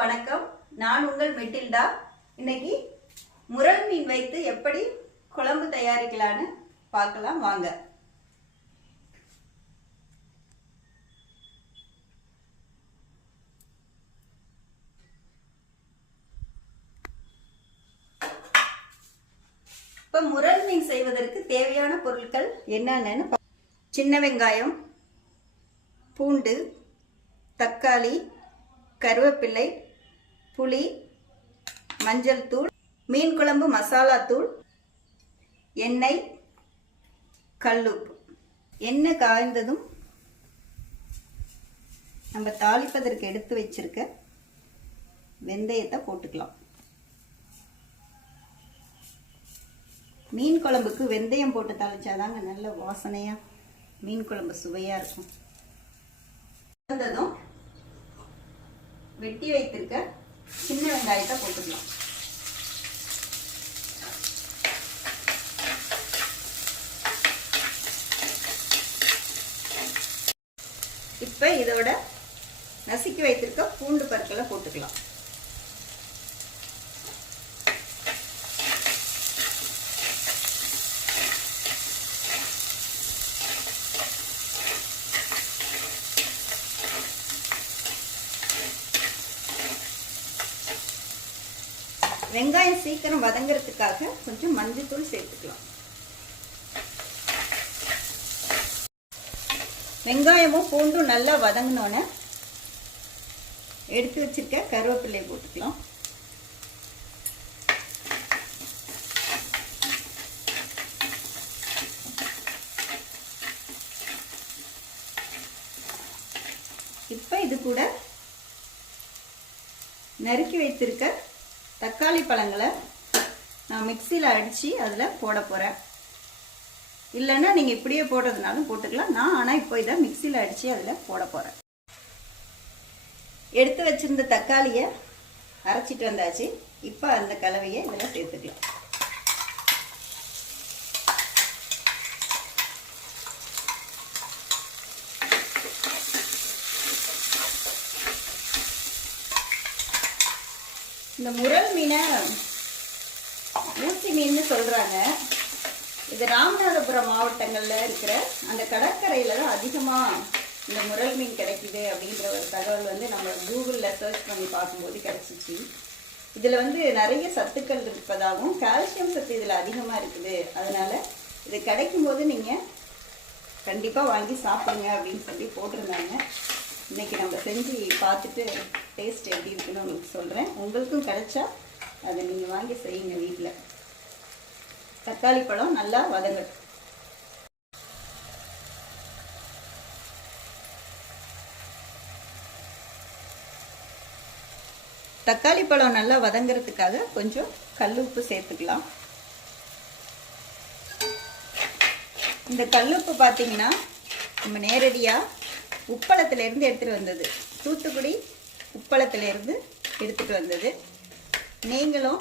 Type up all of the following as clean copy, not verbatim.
வணக்கம். நான் உங்கள் மெட்டில்டா. இன்னைக்கு முரல் மீன் வைத்து எப்படி குழம்பு தயாரிக்கலான்னு பார்க்கலாம் வாங்க. இப்ப முரல் மீன் செய்வதற்கு தேவையான பொருட்கள் என்னென்னு சின்ன வெங்காயம், பூண்டு, தக்காளி, கருவேப்பிலை, புளி, மஞ்சள் தூள், மீன் குழம்பு மசாலா தூள், எண்ணெய், கல்லுப்பு. எண்ணெய் காய்ந்ததும் நம்ம தாளிப்பதற்கு எடுத்து வச்சிருக்க வெந்தயத்தை போட்டுக்கலாம். மீன் குழம்புக்கு வெந்தயம் போட்டு தாளிச்சாதாங்க நல்ல வாசனையா மீன் குழம்பு சுவையா இருக்கும். வெட்டி வைத்திருக்க சின்ன வெங்காயத்தை போட்டுக்கலாம். இப்ப இதோட நசுக்கி வைத்திருக்க பூண்டு பற்களை போட்டுக்கலாம். வெங்காயம் சீக்கிரம் வதங்கிறதுக்காக கொஞ்சம் மஞ்சள் தூள் சேர்த்துக்கலாம். வெங்காயமும் பூண்டும் நல்லா வதங்கினோன்னு எடுத்து வச்சிருக்க கருவேப்பிலை போட்டுக்கலாம். இப்ப இது கூட நறுக்கி வைத்திருக்க தக்காளி பழங்களை நான் மிக்சியில் அடித்து அதில் போட போகிறேன். இல்லைன்னா நீங்கள் இப்படியே போடுறதுனாலும் போட்டுக்கலாம். நான் ஆனால் இப்போ இதை மிக்சியில் அடித்து அதில் போட போகிறேன். எடுத்து வச்சிருந்த தக்காளியை அரைச்சிட்டு வந்தாச்சு. இப்போ அந்த கலவையை இதில் சேர்த்துக்கலாம். இந்த முரல் மீனை ஊசி மீன் சொல்றாங்க. இது ராமநாதபுரம் மாவட்டங்கள்ல இருக்கிற அந்த கடற்கரையில தான் அதிகமா இந்த முரல் மீன் கிடைக்குது அப்படின்ற ஒரு தகவல் வந்து நம்ம கூகுள்ல சர்ச் பண்ணி பார்க்கும்போது கிடைச்சிச்சு. இதுல வந்து நிறைய சத்துக்கள் இருப்பதாகவும் கால்சியம் சத்து இதுல அதிகமா இருக்குது. அதனால இது கிடைக்கும் போது நீங்க கண்டிப்பா வாங்கி சாப்பிடுங்க அப்படின்னு சொல்லி போட்டிருந்தாங்க. இன்னைக்கு நம்ம செஞ்சு பார்த்துட்டு டேஸ்ட் எப்படி இருக்குன்னு உங்களுக்கு சொல்கிறேன். உங்களுக்கும் கிடைச்சா அதை நீங்கள் வாங்கி செய்யுங்க வீட்டில். தக்காளி பழம் நல்லா வதங்கட்டும். தக்காளி பழம் நல்லா வதங்கிறதுக்காக கொஞ்சம் கல்லுப்பு சேர்த்துக்கலாம். இந்த கல்லுப்பு பார்த்தீங்கன்னா நம்ம நேரடியாக உப்பளத்திலிருந்து எடுத்துகிட்டு வந்தது. தூத்துக்குடி உப்பளத்திலிருந்து எடுத்துகிட்டு வந்தது. நீங்களும்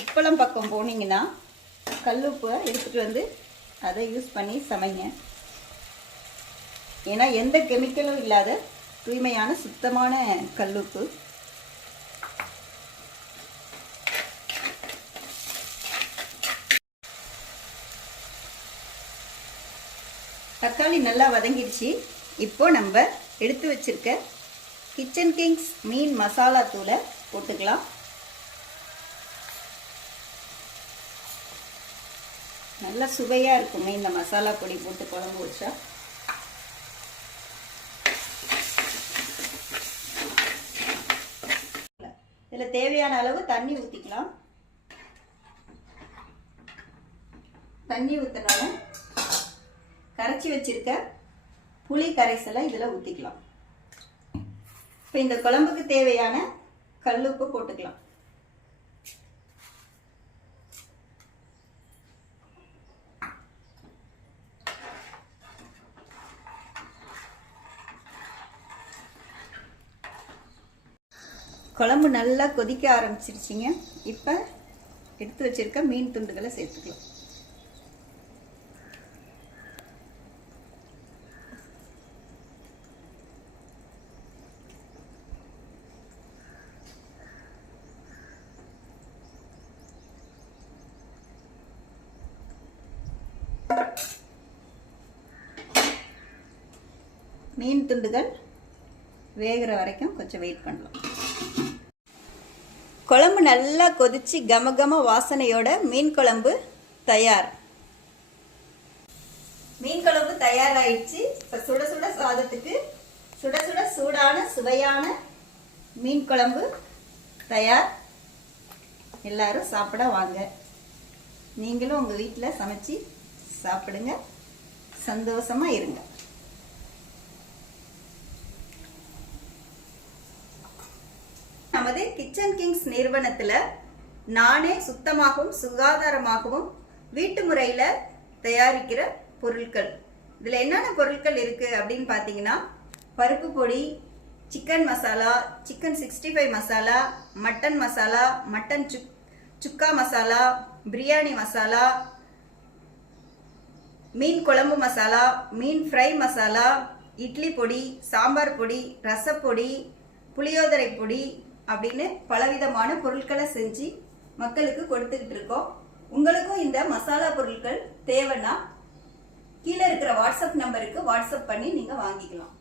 உப்பளம் பக்கம் போனீங்கன்னா கல்லுப்பை எடுத்துகிட்டு வந்து அதை யூஸ் பண்ணி சமைங்க. ஏன்னா எந்த கெமிக்கலும் இல்லாத தூய்மையான சுத்தமான கல்லுப்பு. தக்காளி நல்லா வதங்கிடுச்சு. இப்போ நம்ம எடுத்து வச்சிருக்க கிச்சன் கிங்ஸ் மீன் மசாலா தூளை போட்டுக்கலாம். நல்ல சுவையா இருக்குமே இந்த மசாலா பொடி போட்டு குழம்பு வச்சா. இதுல தேவையான அளவு தண்ணி ஊத்திக்கலாம். தண்ணி ஊத்தினாலும் கரைச்சி வச்சிருக்க புளி கரைசலை இதில் ஊற்றிக்கலாம். இப்போ இந்த குழம்புக்கு தேவையான கல்லுப்பு போட்டுக்கலாம். குழம்பு நல்லா கொதிக்க ஆரம்பிச்சிருச்சிங்க. இப்போ எடுத்து வச்சிருக்க மீன் துண்டுகளை சேர்த்துக்கலாம். மீன் துண்டுகள் வேகிற வரைக்கும் கொஞ்சம் வெயிட் பண்ணலாம். குழம்பு நல்லா கொதிச்சு கமகம வாசனையோட மீன் குழம்பு தயார். மீன் குழம்பு தயாராயிடுச்சு. இப்போ சுட சுட சாதத்துக்கு சுட சுட சூடான சுவையான மீன் குழம்பு தயார். எல்லாரும் சாப்பிட வாங்க. நீங்களும் உங்கள் வீட்டில் சமைச்சு சாப்பிடுங்க, சந்தோஷமா இருங்க. நமது கிச்சன் கிங்ஸ் நிறுவனத்தில் நானே சுத்தமாகவும் சுகாதாரமாகவும் வீட்டு முறையில் தயாரிக்கிற பொருட்கள். இதில் என்னென்ன பொருட்கள் இருக்குது அப்படின்னு பார்த்தீங்கன்னா, பருப்பு பொடி, chicken masala, chicken 65 masala, mutton masala, mutton சுக்கா மசாலா, பிரியாணி மசாலா, மீன் குழம்பு மசாலா, மீன் ஃப்ரை மசாலா, இட்லி பொடி, சாம்பார் பொடி, ரசப்பொடி, புளியோதரை பொடி அப்படின்னு பலவிதமான பொருட்களை செஞ்சு மக்களுக்கு கொடுத்துக்கிட்டு இருக்கோம். உங்களுக்கும் இந்த மசாலா பொருட்கள் தேவைன்னா கீழே இருக்கிற வாட்ஸ்அப் நம்பருக்கு வாட்ஸ்அப் பண்ணி நீங்கள் வாங்கிக்கலாம்.